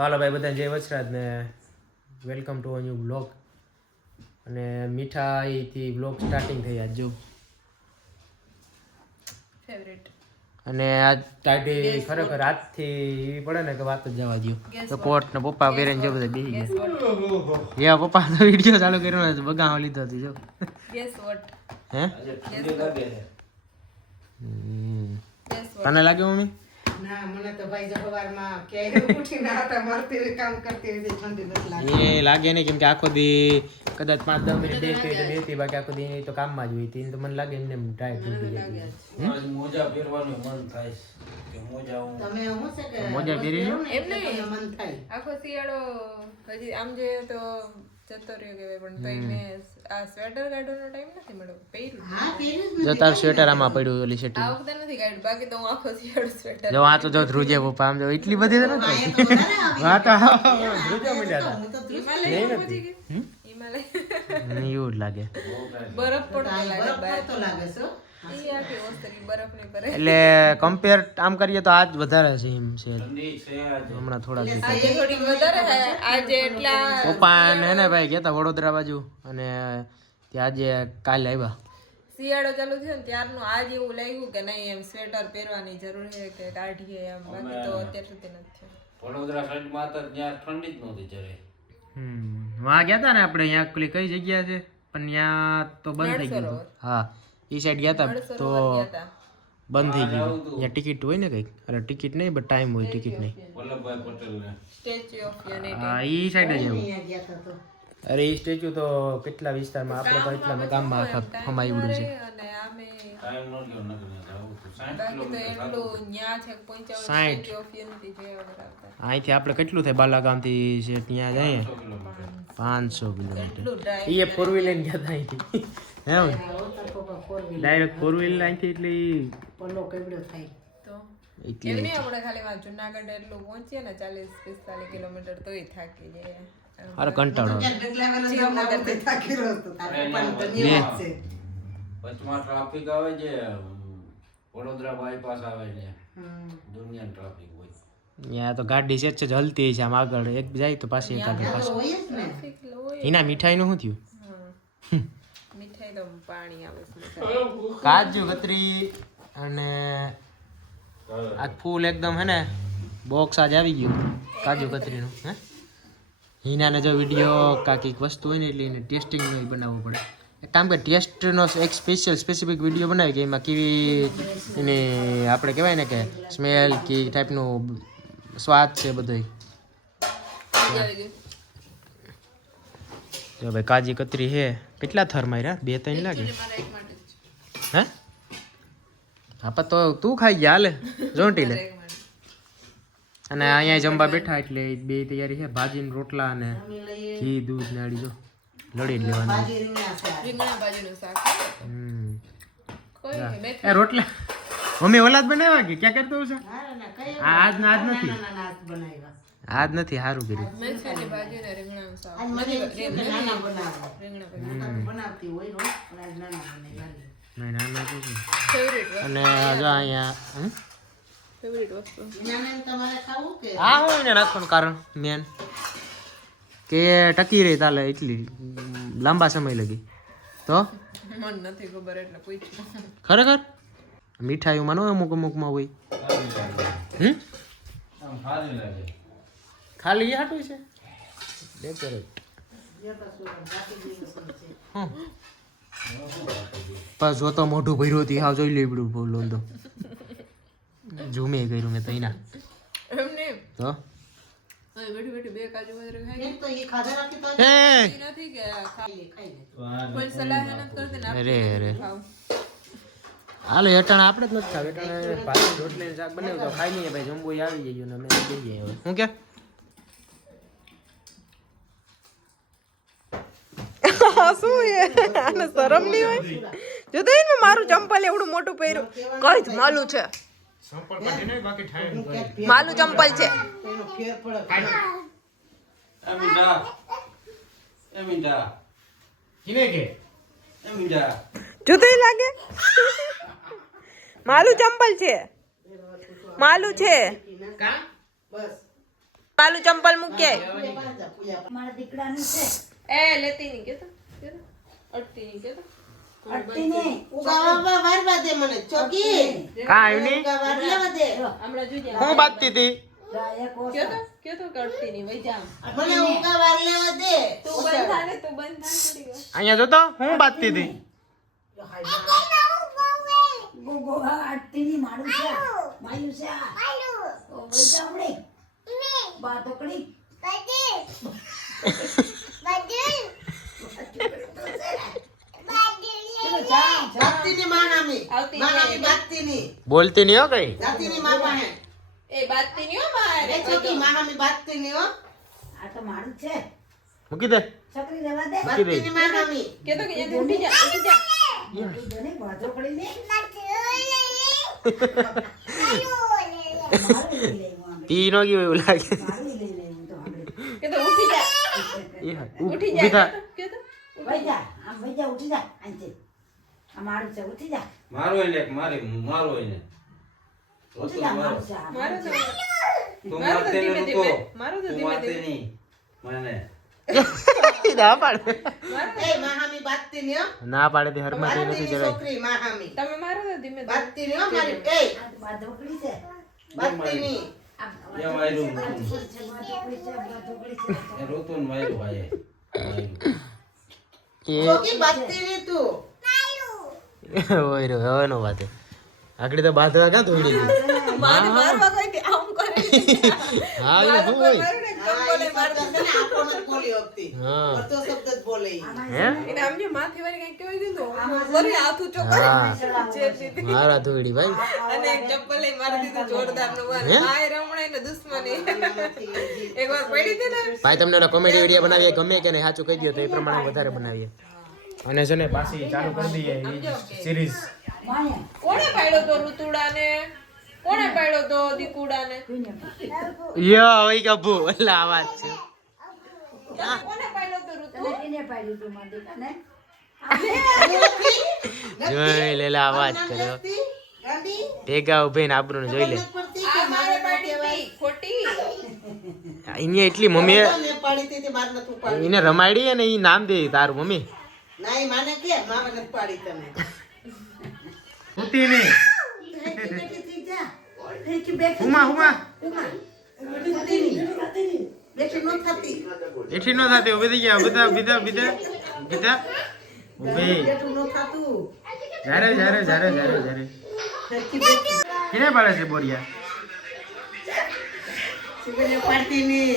તો હાલો ભાઈ બધા જય વચરાજ ને welcome to a new blog. અને મીઠાઈથી બ્લોગ સ્ટાર્ટિંગ થઈ આજ જો ફેવરેટ. અને આજ ટાઈટી ખરેખર આજથી એવી પડે ને કે વાત જ જવા દો. તો કોટ ને પપ્પા પહેરીને જો બધા બેસી ગયા. પપ્પા તો વિડીયો ચાલુ કર્યો ને બગાવ લીધો હતી જો. ગેસ વોટ હે તને લાગ્યો મમ્મી? ના મને તો ભાઈ સવારમાં ક્યાંય ઉઠીને આટા મારતી હોય કામ કરતી હોય ઠંડી નથી લાગે. એ લાગે નહીં કેમ કે આખો દી કદાચ 5-10 મિનિટ બેસતી બાકી આખો દી તો કામમાં જ હોય તી તો મને લાગે એમને ટાઈટ તૂટી જાય. મોજા પહેરવાનું મન થાય કે મોજા હું તમે હું છે કે મોજા પહેરી લો એમ નહીં મન થાય આખો શિયાળો હજી આમ જોઈએ તો જતો રહ્યો કહેવાય પણ તઈ મેં આ સ્વેટર કાઢવાનો ટાઈમ નથી મળ્યો પહેર્યું હા પહેર્યું જ જો તાર સ્વેટર આમાં પડ્યું ઓલી સેટિંગ આ વખતે નથી કાઢ્યું બાકી તો હું આખો શિયાળો સ્વેટર જો આ તો જો ધ્રુજે પપ્પા આમ જો એટલી બધી તો નથી તો વધારે આવી વાત ધ્રુજા મીડ્યા હું તો હિમાલય પહોંચી ગઈ હિમાલય હતા એવું જ લાગે. બરફ પડતો લાગે બરફ બહાર પડતો લાગે છે હો. ઈ આખી વસ્તુ બરફ ની પર એટલે કમ્પેર આમ કરીએ તો આજ વધારે છે એમ છે ઠંડી છે આજે હમણાં થોડા દિવસ આજે થોડી વધારે થાય આજે એટલા પપ્પા ને ને ભાઈ ગયા તા વડોદરા બાજુ અને ત્યાં આજે કાલે આવ્યા. શિયાળો ચાલુ થયો ને ત્યારનું આજ એવું લાગ્યું કે નહીં એમ સ્વેટર પહેરવાની જરૂર છે કે કાઢીએ એમ બાકી તો અત્યાર સુધી નથી થયું. વડોદરા સાઈડમાં હતા ત્યાં ઠંડી જ નહોતી જરે. વાં ગયા તા ને આપણે અહીંયા પેલી કઈ જગ્યા છે પણ ત્યાં તો બંધ થઈ ગયું હતું. હા એ સાઈડ ગયા તા તો બંધ થઈ ગયું ત્યાં ટિકિટ હોય ને કંઈક અરે ટિકિટ નહીં બટ ટાઈમ હોય ટિકિટ નહીં. વલ્લભભાઈ પટેલ ને સ્ટેચ્યુ ઓફ યુનિટી હા એ સાઈડ જ એવું. અહીંયા ગયા તા તો અરે એ સ્ટેચ્યુ તો કેટલા વિસ્તારમાં આપણે તો એટલા ગામમાં આખા ખમાઈ ઉડ્યું છે. અને આમે ટાઈમ ન ગયો નકર જાવું તો 60 બાકી તો કિલોમીટર એટલું ન્યા છે પહોંચાડો 60. સ્ટેચ્યુ ઓફ યુનિટી જોયા વગર આવતા અહીંથી આપણે કેટલું થાય બાલાગામથી છે ત્યાં જઈએ 500 કિલોમીટર. એટલું ડ્રાઈવ એ 4 વ્હીલર ગયા હતા અહીંથી એમ ડાયરેક્ટ 4 વ્હીલર અહીંથી એટલે પલ્લો કેવડો થાય તો એટલે એમને આપણે ખાલી માં જુનાગઢ એટલું પહોંચીએ ને 40-45 કિલોમીટર તોય થાકી જાય. અરે કંટાળો આવે. કેટલા વેલા જામનગર થી થાકી રહ્યો હતો તારે પણ ધન્યવાદ છે વચમાં ટ્રાફિક આવે છે વડોદરા બાયપાસ આવે છે હમ દુનિયાનું ટ્રાફિક હોય. ત્યાં તો ગાડી છે જ હલતી છે આમ આગળ એક જાય તો પાછી એક આગળ તો પાછી. હોય જ ને એના મીઠાઈનું શું થયું? મીઠાઈ તો પાણી આવે છે. કાજુ કતરી અને આ ફૂલ એકદમ હે ને બોક્સ આજ આવી ગયું કાજુ કતરીનું હે. હિનાને જો વિડીયો કાંઈક વસ્તુ હોય ને એટલે એને ટેસ્ટિંગ બનાવવું પડે. એક કામ કે ટેસ્ટનો એક સ્પેસિફિક વિડીયો બનાવી કે એમાં કેવી એની આપણે કહેવાય ને કે સ્મેલ કે ટાઈપનું સ્વાદ છે બધોય. જો ભાઈ કાજી કતરી હે કેટલા થર માર્યા 2-3 લાગે હે આપા તો તું ખાઈ ગયા હાલે જોંટી લે. અને અહીંયા જમવા બેઠા એટલે બે તૈયારી છે ભાજી ને રોટલા અને ઘી દૂધ ને આડી જો લડી જ લેવાનું. ભાજી રીંગણા છે રીંગણા ભાજીનું શાક કોઈ મેં એ રોટલા મમ્મી ઓલાદ બનાવ્યા કે ક્યાં કરતો છે ના ના કઈ આજ ના આજ નથી નાના નાના બનાવ્યા આજ નથી સારું કર્યું. મેથીની ભાજી ને રીંગણાનું શાક આજ મને એમ થયું કે નાના બનાવો રીંગણા નાના તો બનાવતી હોય રોજ પણ આજ નાના બનાવ્યા નહીં નાના તો છે. ફેવરિટ અને જો અહીંયા ફેવરિટ વસ્તુ નાના ને તમારે ખાવું કે હા હું એને નાખવાનું કારણ મેન કે ટકી રહી તાલે એટલી લાંબા સમય લગી તો મને નથી ખબર એટલે પૂછ્યું. ખરેખર મીઠાઈઓમાં નો અમુકમાં હોય આમ સારી લાગે. ખાલી હાટું છે ડેકોરેટ બસ જો તો મોઢું ભર્યું હતી હા જોઈ લેવડું બોલો તો ઝૂમે કર્યું મેં તઈના એમ નહીં તો અહીં બેઠી બેઠી બે કાજુ બદામ ખાઈ એમ તો એ ખાધા રાખી તો હે ગઈ નથી કે ખાઈ લે તો આ કોઈ સલાહ નથી કરતી ને અરે અરે ખાવ હાલો એટાણ આપણે જ નથી ખાવ એટાણે ભાજી રોટલી શાક બનાવ્યું તો ખાઈ લઈએ ભાઈ જમવું આવી જઈએ ને અમે જઈએ હવે શું કે શું એ આને શરમ નહીં હોય જો તો એને મારું ચંપલ એવડું મોટું પહેર્યું કઈ જ માલું છે માલું ચંપલ છે એનો ફેર પડે એ મીઠા એ મીઠા કિને કે એ મીઠા જુદું લાગે માલું ચંપલ છે માલું છે બસ પાલું ચંપલ મૂકે મારા દીકરાનું છે એ લેતી નહીં કેતો અટતી નહીં કેતો અટતી નહીં ઉગાવા વારવા દે મને ચોકી કા આવ્યું ઉગાવા લેવા દે હમણાં જોજે હું બાંધતી હતી જા એક ઓછો કેતો કે અટતી નહીં વઈ જા મને ઉગાવા લેવા દે તું બંધ થા ને તું બંધ થા થોડી વાર અહીંયા જોતો હું બાંધતી હતી ગોગો અટતી નહીં મારું છે માયું છે ઓ વઈ જા હમણે બા તકડી જાતિની માનામી આવતી માનામી બાતતીની બોલતી નહીં હો કઈ જાતિની માં પાસે એ બાતતી નહીં હો મારે એ ચોકી માનામી બાતતીની હો આ તો મારું છે મૂકી દે છકરી રહેવા દે બાતતીની માનામી કેતો કે અહીંયા ઉઠી જા મોટી જને બાજો પડી ને મારું લઈ લે હું પી નો ગયું એવું લાગે મારું લઈ લે હું તો આપણે કેતો ઉઠી જા ઉઠી ઊભી જા થા. કેતો વઈ જા આમ વઈ જા ઉઠી જા આંતે આ મારું છે ઉઠી જા મારો એને મારી મારો એને ઉઠી જા મારું છે આ મારો તો તું મારો તો મારતે ધીમે ને ધીમે તો મારો તો તું ધીમે મારતે ધીમે નહીં મને ના પાડે એ માનામી બાતતીની હો ના પાડે તે હરમાતી નથી બાતતીની જરાય છોકરી માનામી તમે મારો તો ધીમે ધીમે બાતતીની હો મારી એ આ તો બાજો પડી છે બાતતીની એ માર્યું બાજો પડી છે એ રોતું માર્યું ભાઈ કે ચોકી બાતતીની તું ઓય રો હવે નો વાત આગળ તો બાંધવા ક્યાં થોડી મારે મારવા કોઈ કે આમ કરે હા એ શું હોય હા, એ શબ્દ છે ને આપણને જ બોલી હોતી હા બધો શબ્દ જ બોલે ઈ. હે એને આમ જે માથે વાળી કઈ કહેવાય ગયું તો વળી હાથ ઊંચો કરે હા જે રીતે. મારા થોડી ભાઈ અને એક ચપ્પલ લઈ મારી દીધું જોરદાર નું વાર હે? માય રમણે ને દુશ્મની એકવાર પડી હતી ને ભાઈ તમને કોમેડી વિડીયો બનાવીએ ગમે કે નહીં સાચું કહી દો તો એ પ્રમાણે વધારે બનાવીએ અને છે ને પાછી ચાલુ કરી દઈએ સિરીઝ માયા કોણે પાડ્યો તો ઋતુડાને કોણે પાડ્યો તો દીકુડાને યો ઓય કબુ એટલે આ વાત છે કોણે પાડ્યો તો ઋતુ તને કેને પાડ્યું તું મારી દીકરાને જોઈ લેલા આ વાત કર્યો ગાંડી ભેગા ઉભીને આબરૂ જોઈ લે પડતી આ કે મારે મારે પાડી હતી ખોટી અહીંયા એટલી મમ્મીએ મેં પાડી હતી તે મારે નતું પાડી એને રમાડી અને ઈ નામ દે તારું મમ્મી ના ઈ માને કે મારે નથી પાડી તને ઉતી ને બેઠી થઈ જા બેઠી બેઠી હુમા હુમા બેટી નો થતી એઠી નો થાતે ઉભી થઈ ગયા બધા બીધા બીધા બીધા ઉભી બેટું નો થતું જારે જારે જારે જારે જારે સરખી બેટી કેને પાડે છે બોરિયા સિગરે પાડતી ની